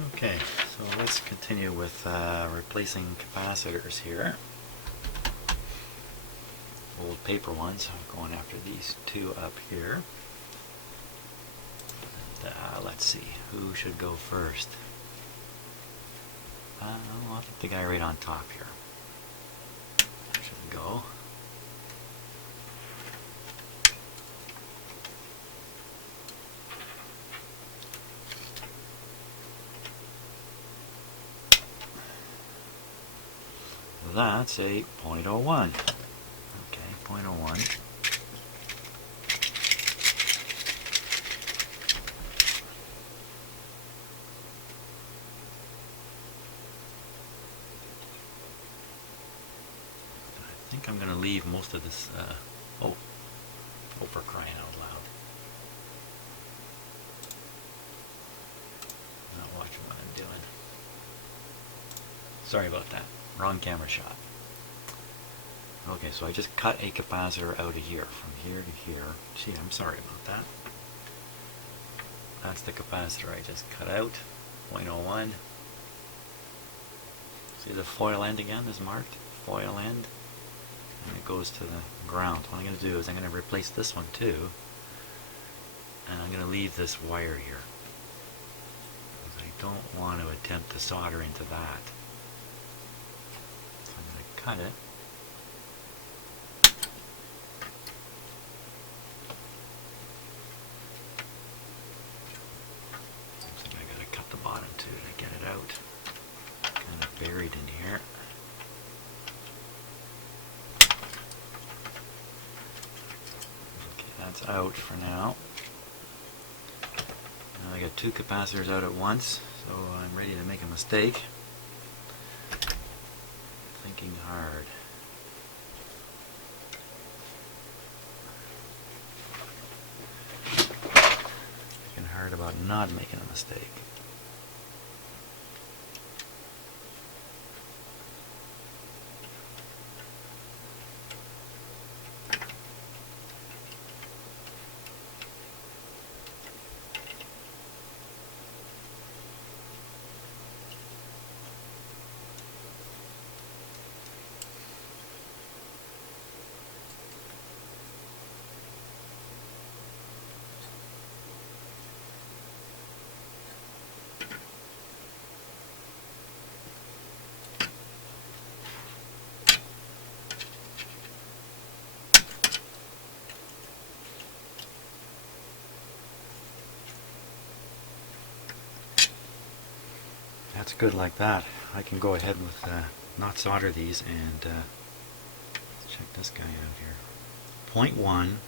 Okay, so let's continue with replacing capacitors here. Old paper ones. I'm going after these two up here. And, let's see, who should go first? I think the guy right on top here should go. That's a 0.01. Okay, 0.01. I think I'm going to leave most of this. Oh, for crying out loud. I'm not watching what I'm doing. Sorry about that. Wrong camera shot. Okay, so I just cut a capacitor out of here, from here to here. Gee, I'm sorry about that. That's the capacitor I just cut out, 0.01. See the foil end again is marked, foil end, and it goes to the ground. What I'm going to do is I'm going to replace this one too, and I'm going to leave this wire here, because I don't want to attempt to solder into that. So I'm going to cut it. Bottom too to get it out. Kind of buried in here. Okay, that's out for now. Now I got two capacitors out at once, so I'm ready to make a mistake. Thinking hard. Thinking hard about not making a mistake. That's good like that. I can go ahead with not solder these and let's check this guy out here. 0.1,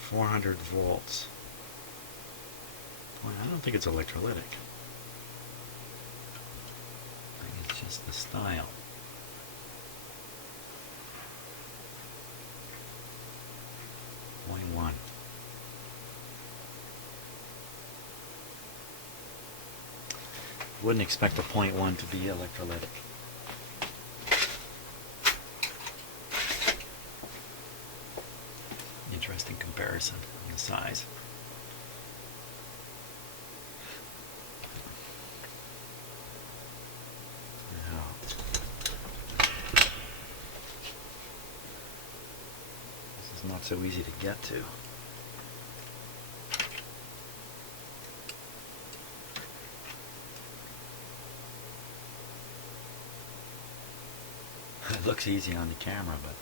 400 volts. Boy, I don't think it's electrolytic. I think it's just the style. .1. Wouldn't expect a 0.1 to be electrolytic. Interesting comparison on the size. Now, this is not so easy to get to. It looks easy on the camera, but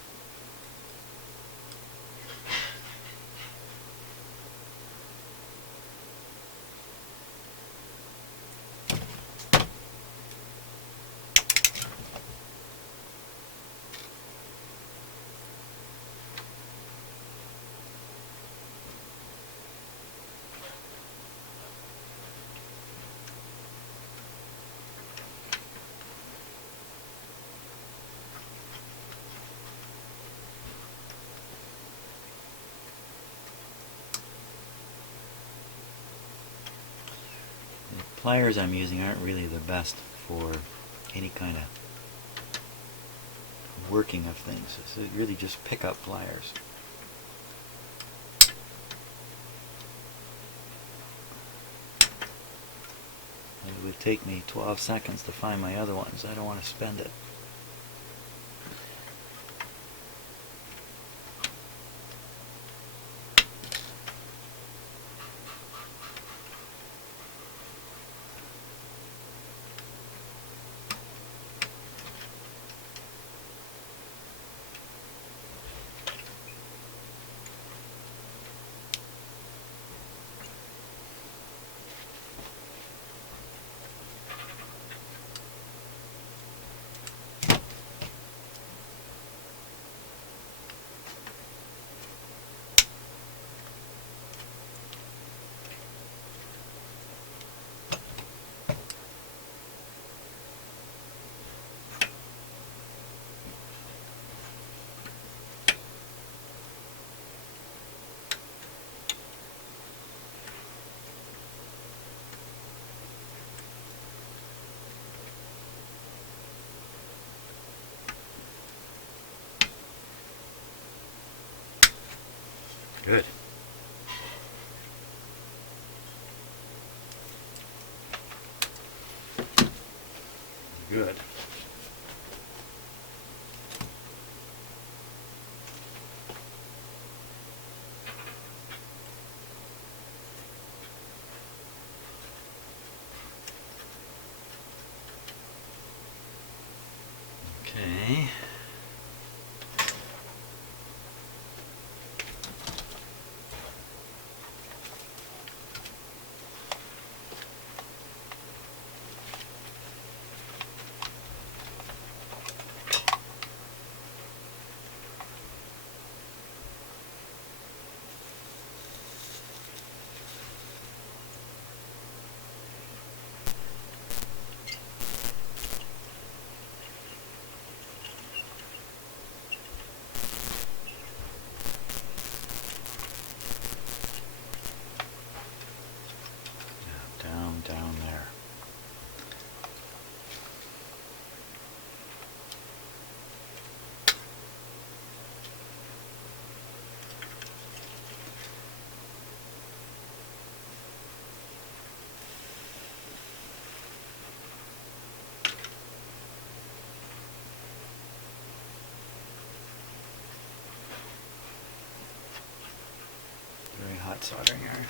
the pliers I'm using aren't really the best for any kind of working of things. It's really just pickup pliers. It would take me 12 seconds to find my other ones. I don't want to spend it. Good. Good. Okay. Down there. Very hot soldering iron.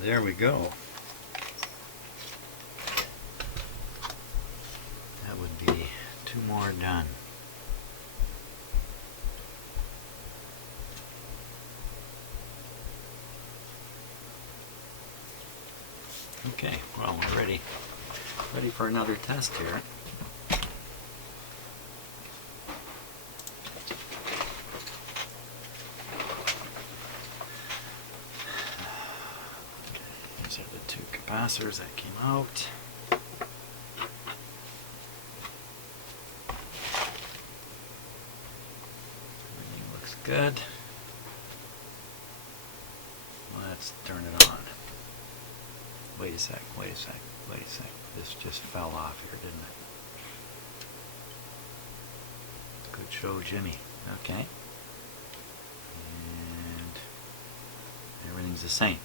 There we go. That would be 2 more done. Okay, well, we're ready for another test here. These are the 2 capacitors that came out. Everything looks good. Let's turn it on. Wait a sec. This just fell off here, didn't it? Good show, Jimmy. Okay. And everything's the same.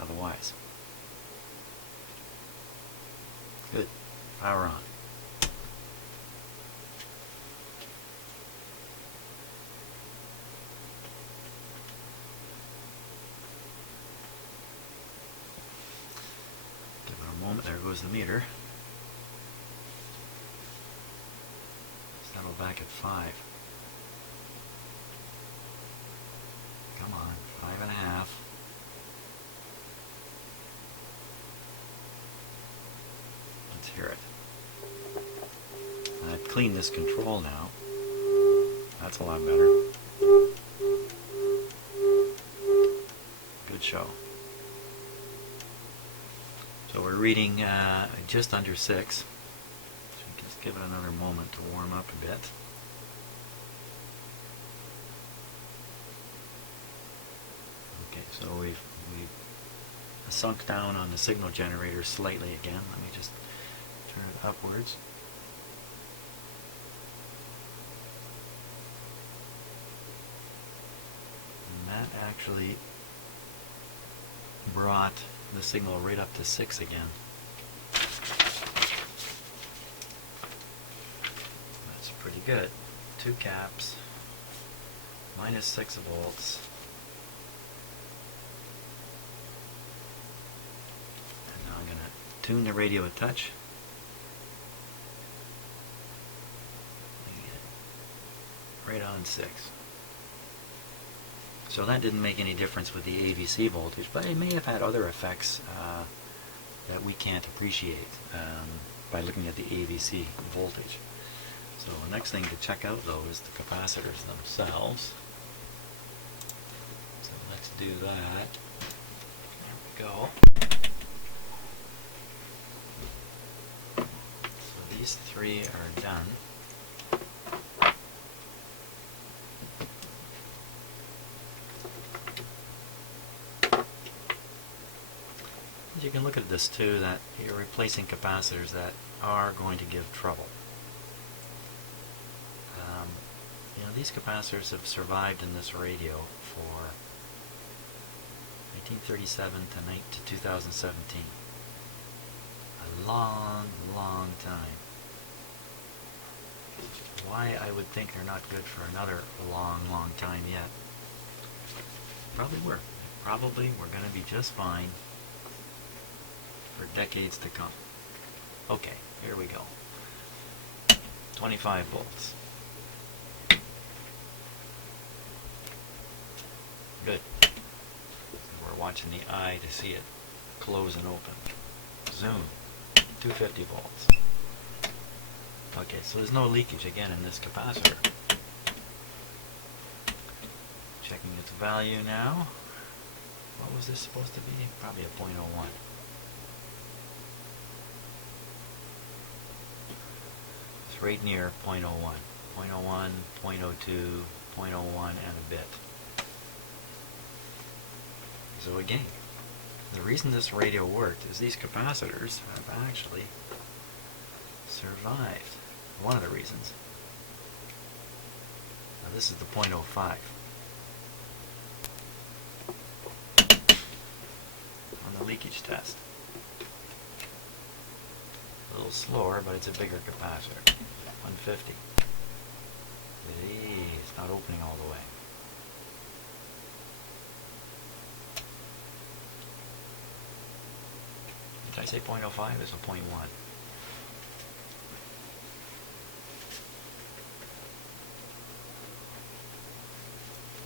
Otherwise. Good. Power on. Give it a moment. There goes the meter. Settle back at 5. Come on. 5.5. Let's hear it. I've cleaned this control now. That's a lot better. Good show. So we're reading just under 6. So just give it another moment to warm up a bit. Okay, so we've sunk down on the signal generator slightly again. Let me just turn it upwards. And that actually brought the signal right up to 6 again. That's pretty good. 2 caps, minus 6 volts. And now I'm going to tune the radio a touch. Right on 6. So that didn't make any difference with the AVC voltage, but it may have had other effects that we can't appreciate by looking at the AVC voltage. So the next thing to check out, though, is the capacitors themselves. So let's do that. There we go. So these 3 are done. You can look at this too, that you're replacing capacitors that are going to give trouble. You know, these capacitors have survived in this radio for 1937 to 2017. A long, long time. Why I would think they're not good for another long, long time yet. Probably we're going to be just fine for decades to come. Okay, here we go. 25 volts. Good. We're watching the eye to see it close and open. Zoom. 250 volts. Okay, so there's no leakage again in this capacitor. Checking its value now. What was this supposed to be? Probably a 0.01. It's right near 0.01. 0.01, 0.02, 0.01 and a bit. So again, the reason this radio worked is these capacitors have actually survived. One of the reasons. Now this is the 0.05. On the leakage test. A little slower, but it's a bigger capacitor. 150. It's not opening all the way. Did I say 0.05? It's a 0.1.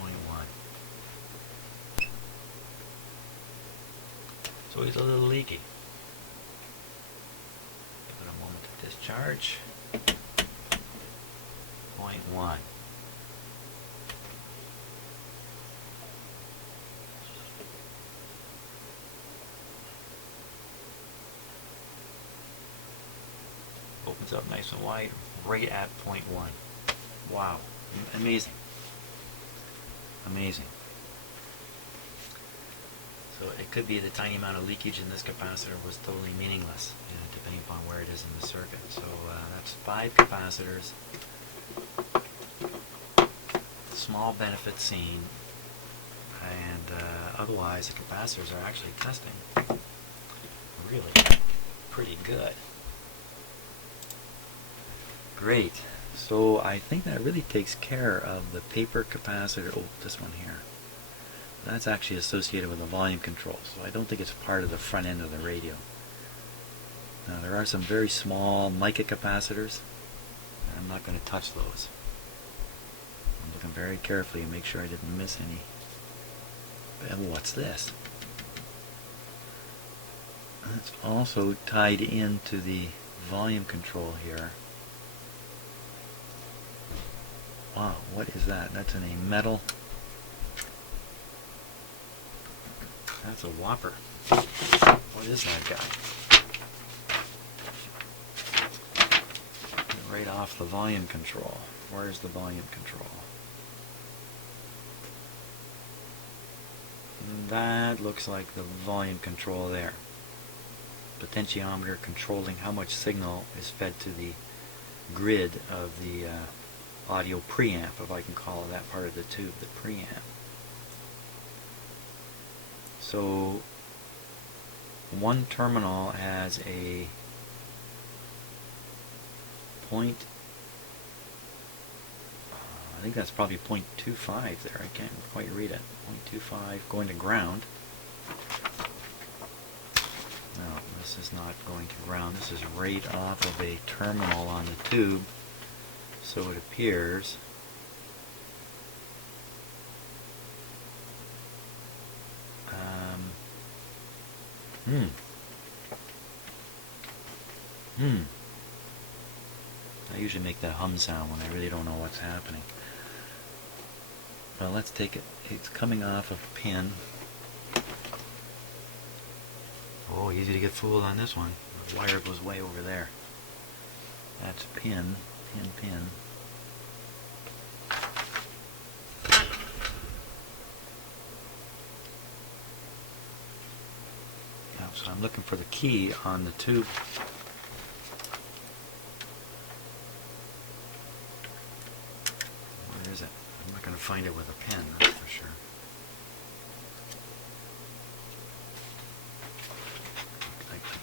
0.1. So it's a little leaky. Give it a moment to discharge. 0.1. Opens up nice and wide, right at 0.1. Wow, amazing. Amazing. So it could be the tiny amount of leakage in this capacitor was totally meaningless, depending upon where it is in the circuit. So that's 5 capacitors. Small benefit seen, and otherwise the capacitors are actually testing really pretty good. Great. So I think that really takes care of the paper capacitor. Oh, this one here. That's actually associated with the volume control, so I don't think it's part of the front end of the radio. Now there are some very small mica capacitors. I'm not going to touch those. I'm looking very carefully to make sure I didn't miss any. And what's this? It's also tied into the volume control here. Wow, what is that? That's in a metal. That's a whopper. What is that guy? Right off the volume control. Where's the volume control? That looks like the volume control there. Potentiometer controlling how much signal is fed to the grid of the audio preamp, if I can call that part of the tube the preamp. So one terminal has a point, I think that's probably 0.25 there, I can't quite read it, 0.25 going to ground. No, this is not going to ground, this is right off of a terminal on the tube, so it appears. I usually make that hum sound when I really don't know what's happening. Well, let's take it. It's coming off of a pin. Oh, easy to get fooled on this one. The wire goes way over there. That's pin. Now, so I'm looking for the key on the tube. Where is it? I'm not going to find it with a pen, that's for sure.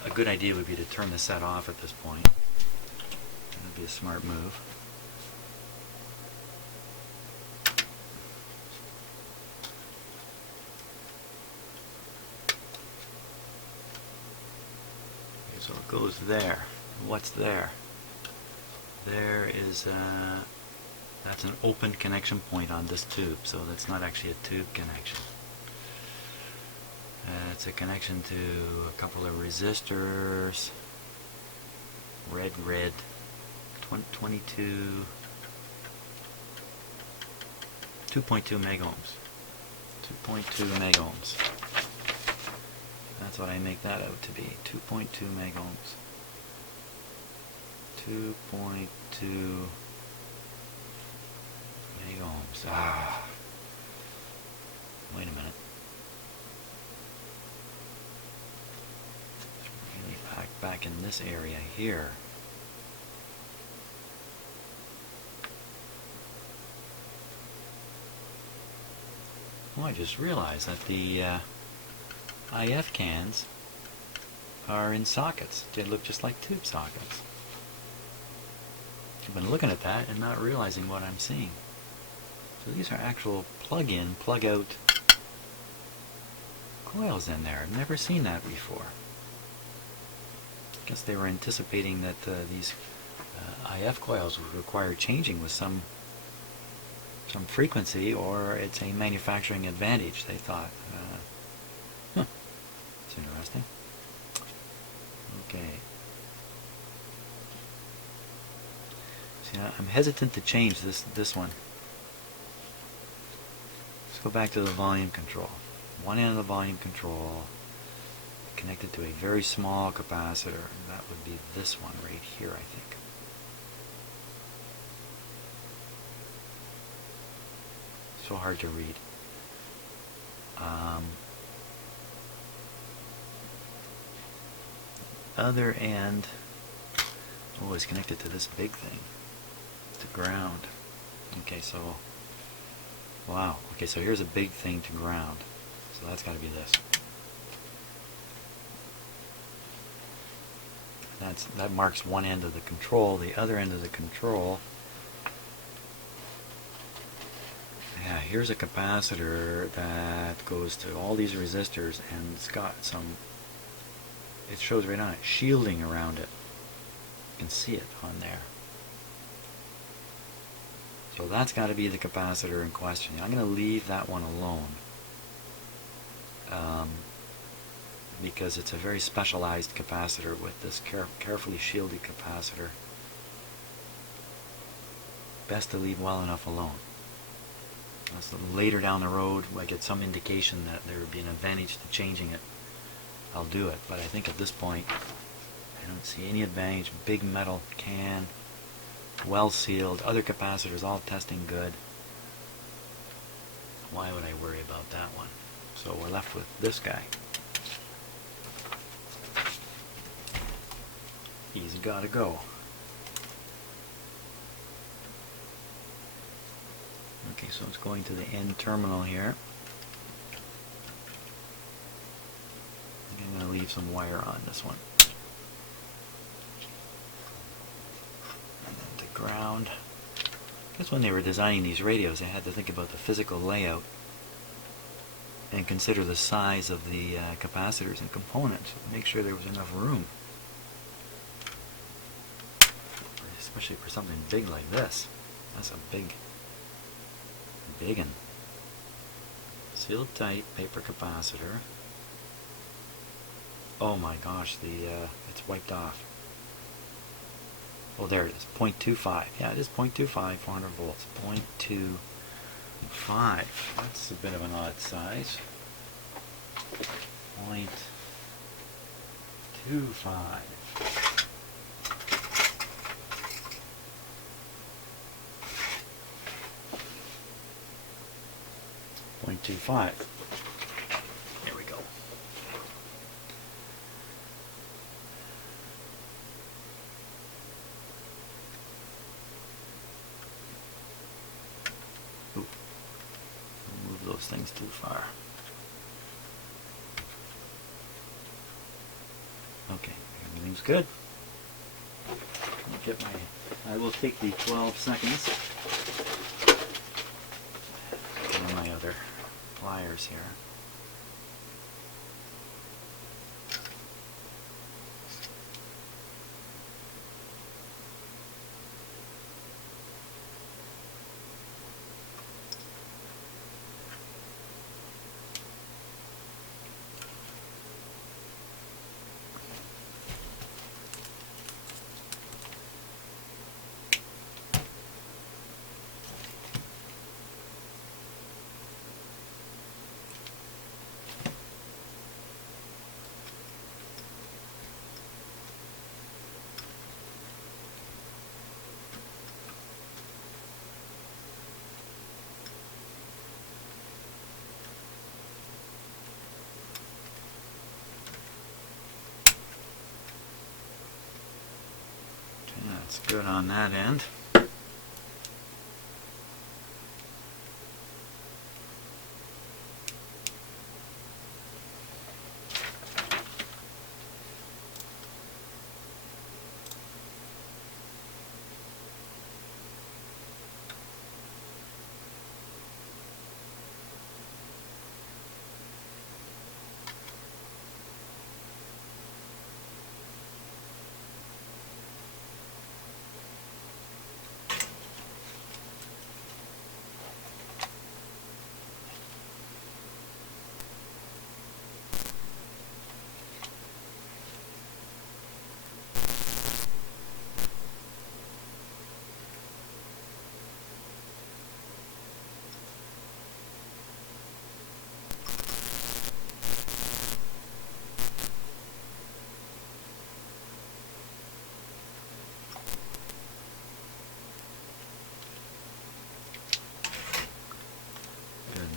A good idea would be to turn the set off at this point. That would be a smart move. Okay, so it goes there. What's there? There is that's an open connection point on this tube, so that's not actually a tube connection. It's a connection to a couple of resistors. Red, 22, 2.2 megohms. 2.2 megohms. That's what I make that out to be. 2.2 megohms. 2.2 megohms. Wait a minute. Really back in this area here. Oh, I just realized that the IF cans are in sockets. They look just like tube sockets. I've been looking at that and not realizing what I'm seeing. So these are actual plug-in, plug-out coils in there. I've never seen that before. I guess they were anticipating that these IF coils would require changing with some frequency, or it's a manufacturing advantage, they thought. That's interesting. Okay. See, I'm hesitant to change this one. Let's go back to the volume control. One end of the volume control connected to a very small capacitor, and that would be this one right here, I think. So hard to read. Other end, oh, it's connected to this big thing, to ground. Okay, so, wow. Okay, so here's a big thing to ground. So that's got to be this. That marks one end of the control. The other end of the control, yeah, here's a capacitor that goes to all these resistors, and it's got some, it shows right on it, shielding around it. You can see it on there. So that's got to be the capacitor in question. I'm going to leave that one alone because it's a very specialized capacitor with this carefully shielded capacitor. best to leave well enough alone. So later down the road, I get some indication that there would be an advantage to changing it, I'll do it. But I think at this point, I don't see any advantage. Big metal can, well sealed, other capacitors all testing good. Why would I worry about that one? So we're left with this guy. He's got to go. Okay, so it's going to the end terminal here. I'm going to leave some wire on this one. And then to ground. I guess when they were designing these radios, they had to think about the physical layout and consider the size of the capacitors and components. Make sure there was enough room. Especially for something big like this. That's a big one. Sealed tight paper capacitor. Oh my gosh, it's wiped off. Oh, there it is, 0.25. Yeah, it is 0.25, 400 volts. 0.25. That's a bit of an odd size. 0.25. 0.25. There we go. Ooh. Don't move those things too far. Okay, everything's good. I will take the 12 seconds. And my other pliers here. That's good on that end.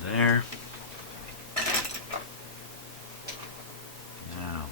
There. Now,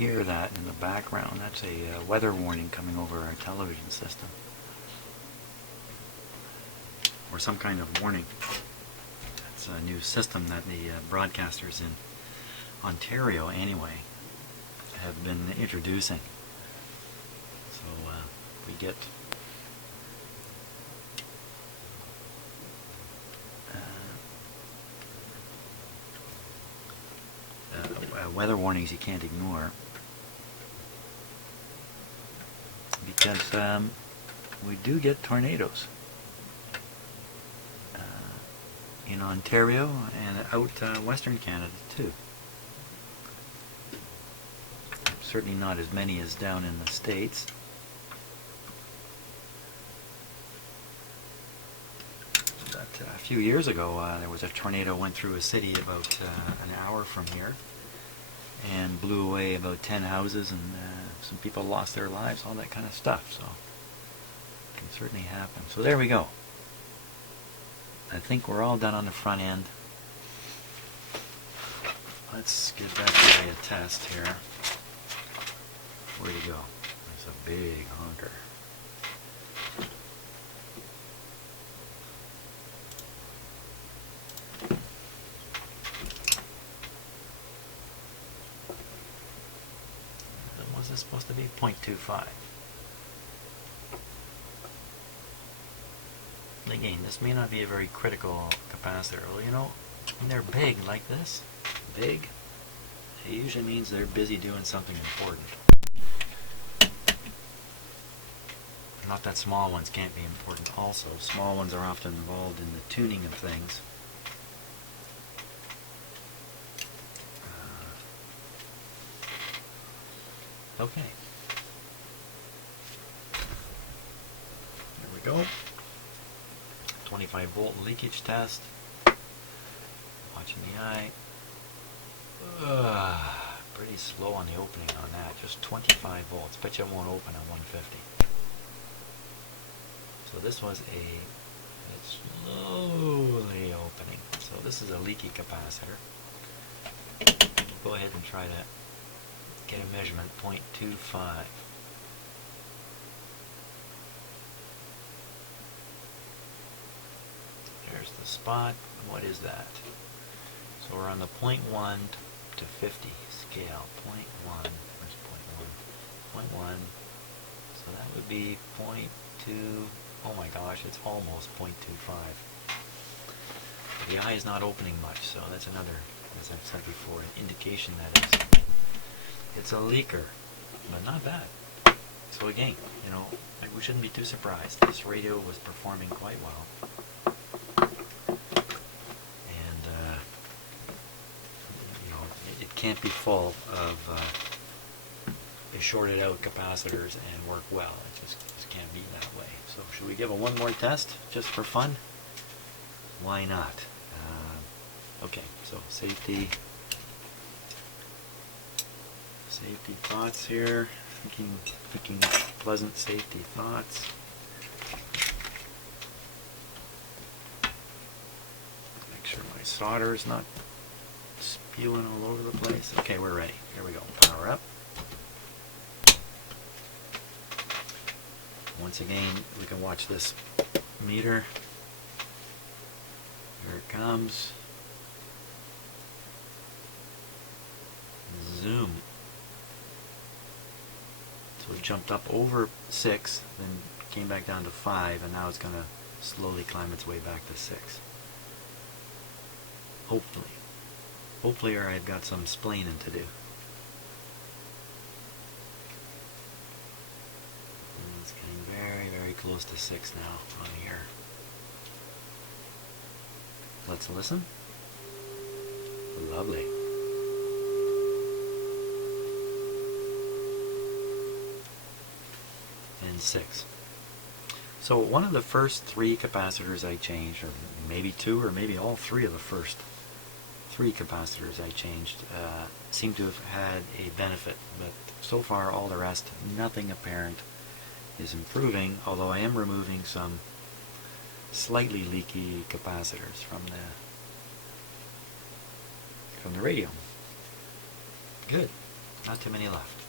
hear that in the background. That's a weather warning coming over our television system. Or some kind of warning. That's a new system that the broadcasters in Ontario, anyway, have been introducing. So we get weather warnings you can't ignore, because we do get tornadoes in Ontario and out Western Canada too. Certainly not as many as down in the States. But a few years ago there was a tornado went through a city about an hour from here and blew away about 10 houses, and some people lost their lives, all that kind of stuff. So it can certainly happen. So there we go. I think we're all done on the front end. Let's give that guy a test here. Where'd he go? There's a big honker. Was this supposed to be 0.25? Again, this may not be a very critical capacitor. Well, you know, when they're big like this, big, it usually means they're busy doing something important. Not that small ones can't be important also. Small ones are often involved in the tuning of things. Okay. There we go. 25 volt leakage test. Watching the eye. Pretty slow on the opening on that. Just 25 volts. Bet you it won't open at 150. So this was it's slowly opening. So this is a leaky capacitor. We'll go ahead and try to get a measurement, 0.25. There's the spot. What is that? So we're on the 0.1 to 50 scale. 0.1. Where's 0.1? 0.1. So that would be 0.2. Oh my gosh, it's almost 0.25. The eye is not opening much, so that's another, as I've said before, an indication that it's a leaker, but not bad. So again, you know, we shouldn't be too surprised. This radio was performing quite well. And, you know, it can't be full of shorted out capacitors and work well. It just can't be that way. So should we give it one more test, just for fun? Why not? Okay, so safety thoughts here. Thinking pleasant safety thoughts. Make sure my solder is not spewing all over the place. Okay, we're ready. Here we go. Power up. Once again, we can watch this meter. Here it comes. Zoom. So it jumped up over 6, then came back down to 5, and now it's going to slowly climb its way back to 6. Hopefully. Hopefully, or I've got some splaining to do. And it's getting very, very close to 6 now on here. Let's listen. Lovely. And 6. So one of the first 3 capacitors I changed, or maybe 2, or maybe all 3 of the first 3 capacitors I changed seem to have had a benefit, but so far all the rest, nothing apparent is improving, although I am removing some slightly leaky capacitors from the radio. Good. Not too many left.